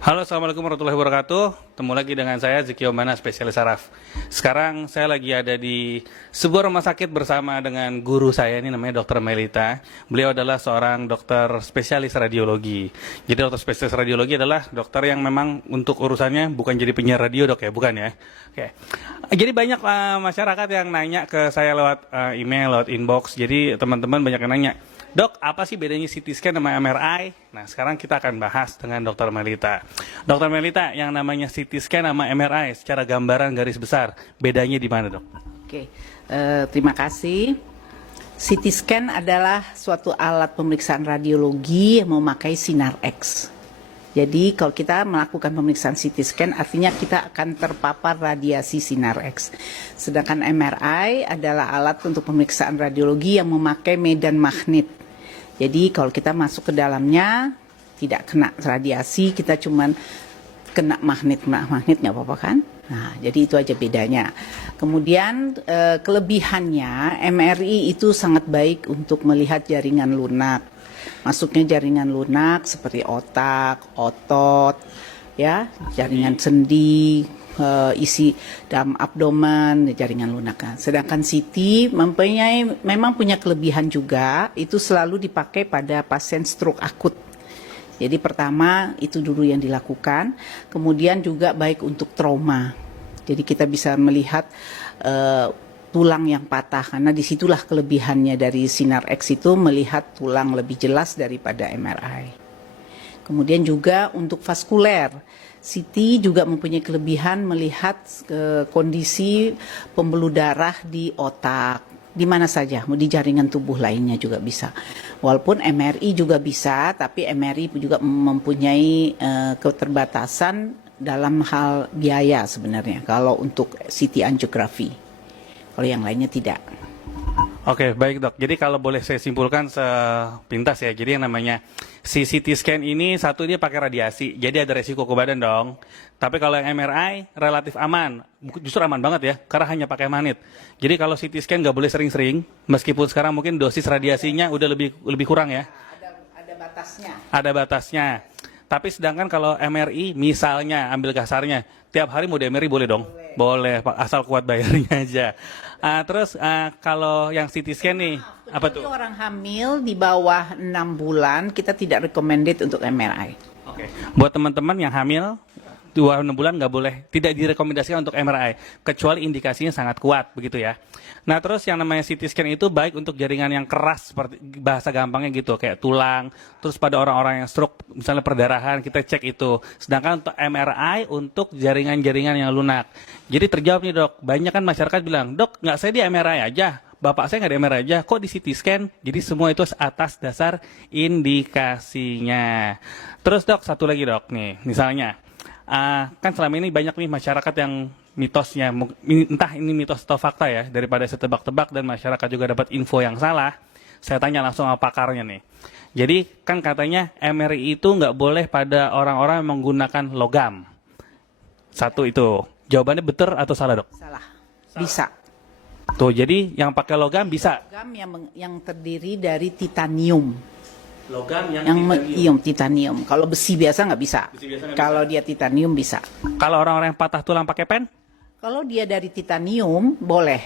Halo, Assalamualaikum warahmatullahi wabarakatuh. Ketemu lagi dengan saya, Ziki Omana, spesialis saraf. Sekarang saya lagi ada di sebuah rumah sakit bersama dengan guru saya, ini namanya Dr. Melita. Beliau adalah seorang dokter spesialis radiologi. Jadi dokter spesialis radiologi adalah dokter yang memang untuk urusannya bukan jadi penyiar radio, dok ya, bukan ya. Oke. Jadi banyak masyarakat yang nanya ke saya lewat email, lewat inbox. Jadi teman-teman banyak yang nanya, Dok, apa sih bedanya CT scan sama MRI? Nah, sekarang kita akan bahas dengan Dr. Melita. Dr. Melita, yang namanya CT scan sama MRI secara gambaran garis besar, bedanya di mana, Dok? Oke, terima kasih. CT scan adalah suatu alat pemeriksaan radiologi yang memakai sinar X. Jadi kalau kita melakukan pemeriksaan CT scan artinya kita akan terpapar radiasi sinar X. Sedangkan MRI adalah alat untuk pemeriksaan radiologi yang memakai medan magnet. Jadi kalau kita masuk ke dalamnya tidak kena radiasi, kita cuman kena magnet nggak apa-apa kan? Nah, jadi itu aja bedanya. Kemudian kelebihannya MRI itu sangat baik untuk melihat jaringan lunak. Masuknya jaringan lunak seperti otak, otot, ya, jaringan sendi, isi dalam abdomen, jaringan lunak. Sedangkan CT memang punya kelebihan juga, itu selalu dipakai pada pasien stroke akut. Jadi pertama itu dulu yang dilakukan, kemudian juga baik untuk trauma. Jadi kita bisa melihat tulang yang patah, karena disitulah kelebihannya dari sinar X itu melihat tulang lebih jelas daripada MRI. Kemudian juga untuk vaskuler, CT juga mempunyai kelebihan melihat kondisi pembuluh darah di otak, di mana saja, di jaringan tubuh lainnya juga bisa. Walaupun MRI juga bisa, tapi MRI juga mempunyai keterbatasan dalam hal biaya sebenarnya, kalau untuk CT angiografi. Kalau yang lainnya tidak. Oke, baik dok. Jadi kalau boleh saya simpulkan sepintas ya, jadi yang namanya CT scan ini satu dia pakai radiasi, jadi ada resiko ke badan dong. Tapi kalau yang MRI relatif aman, justru aman banget ya, karena hanya pakai magnet. Jadi kalau CT scan nggak boleh sering-sering, meskipun sekarang mungkin dosis radiasinya udah lebih kurang ya. Ada batasnya. Ada batasnya. Tapi sedangkan kalau MRI, misalnya ambil kasarnya, tiap hari mau di MRI boleh dong? Boleh, asal kuat bayarnya aja. Terus kalau yang CT scan nih, apa tuh? Orang hamil di bawah 6 bulan, kita tidak recommended untuk MRI. Oke. Buat teman-teman yang hamil, 6 bulan nggak boleh, tidak direkomendasikan untuk MRI, kecuali indikasinya sangat kuat, begitu ya. Nah terus yang namanya CT scan itu baik untuk jaringan yang keras, seperti bahasa gampangnya gitu, kayak tulang, terus pada orang-orang yang stroke, misalnya perdarahan, kita cek itu. Sedangkan untuk MRI, untuk jaringan-jaringan yang lunak. Jadi terjawab nih dok, banyak kan masyarakat bilang, dok nggak saya di MRI aja, bapak saya nggak di MRI aja, kok di CT scan? Jadi semua itu atas dasar indikasinya. Terus dok, satu lagi dok nih, misalnya, kan selama ini banyak nih masyarakat yang mitosnya, entah ini mitos atau fakta ya, daripada saya tebak-tebak dan masyarakat juga dapat info yang salah, saya tanya langsung sama pakarnya nih. Jadi kan katanya MRI itu nggak boleh pada orang-orang yang menggunakan logam. Satu itu, jawabannya betul atau salah dok? Salah. Bisa. Tuh, jadi yang pakai logam bisa. Logam yang terdiri dari titanium. Logam yang titanium. Kalau besi biasa nggak bisa. Kalau dia titanium bisa. Kalau orang-orang yang patah tulang pakai pen? Kalau dia dari titanium boleh.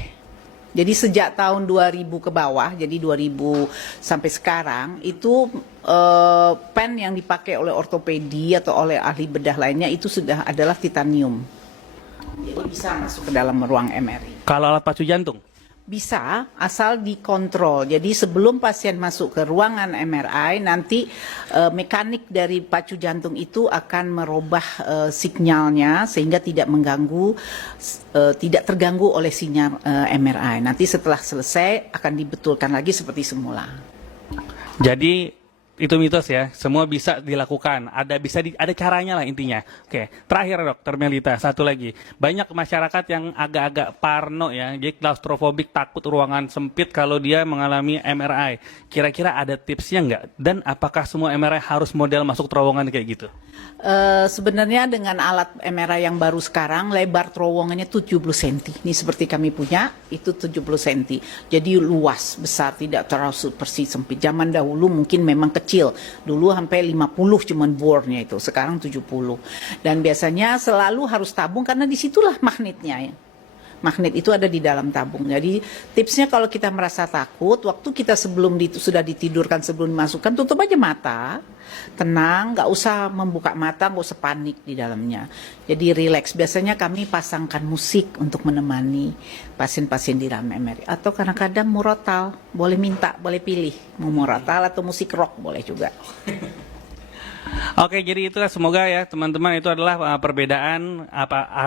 Jadi sejak tahun 2000 ke bawah, jadi 2000 sampai sekarang itu pen yang dipakai oleh ortopedi atau oleh ahli bedah lainnya itu sudah adalah titanium. Jadi bisa masuk ke dalam ruang MRI. Kalau alat pacu jantung? Bisa, asal dikontrol. Jadi sebelum pasien masuk ke ruangan MRI, nanti mekanik dari pacu jantung itu akan merubah sinyalnya sehingga tidak mengganggu, tidak terganggu oleh sinyal MRI. Nanti setelah selesai akan dibetulkan lagi seperti semula. Jadi itu mitos ya, semua bisa dilakukan, ada caranya lah intinya. Oke, terakhir Dokter Melita, satu lagi, banyak masyarakat yang agak-agak parno ya, jadi klaustrofobik, takut ruangan sempit kalau dia mengalami MRI. Kira-kira ada tipsnya nggak? Dan apakah semua MRI harus model masuk terowongan kayak gitu? Sebenarnya dengan alat MRI yang baru sekarang lebar terowongannya 70 cm. Ini seperti kami punya itu 70 cm. Jadi luas, besar, tidak terlalu persis sempit. Zaman dahulu mungkin memang kecil kecil. Dulu sampai 50 cuman bornya itu, sekarang 70. Dan biasanya selalu harus tabung karena disitulah magnetnya ya. Magnet itu ada di dalam tabung. Jadi tipsnya kalau kita merasa takut, waktu kita sudah ditidurkan sebelum dimasukkan, tutup aja mata, tenang, nggak usah membuka mata, nggak usah panik di dalamnya. Jadi relax. Biasanya kami pasangkan musik untuk menemani pasien-pasien di dalam MRI. Atau kadang-kadang murotal, boleh minta, boleh pilih. Mau murotal atau musik rock boleh juga. Oke, jadi itulah semoga ya teman-teman itu adalah perbedaan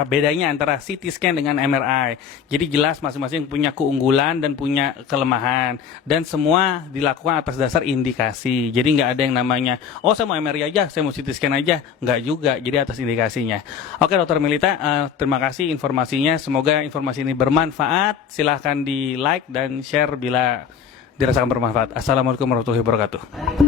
bedanya antara CT scan dengan MRI. Jadi jelas masing-masing punya keunggulan dan punya kelemahan dan semua dilakukan atas dasar indikasi. Jadi nggak ada yang namanya saya mau MRI aja, saya mau CT scan aja, nggak juga. Jadi atas indikasinya. Oke, Dokter Melita, terima kasih informasinya. Semoga informasi ini bermanfaat. Silahkan di like dan share bila dirasakan bermanfaat. Assalamualaikum warahmatullahi wabarakatuh.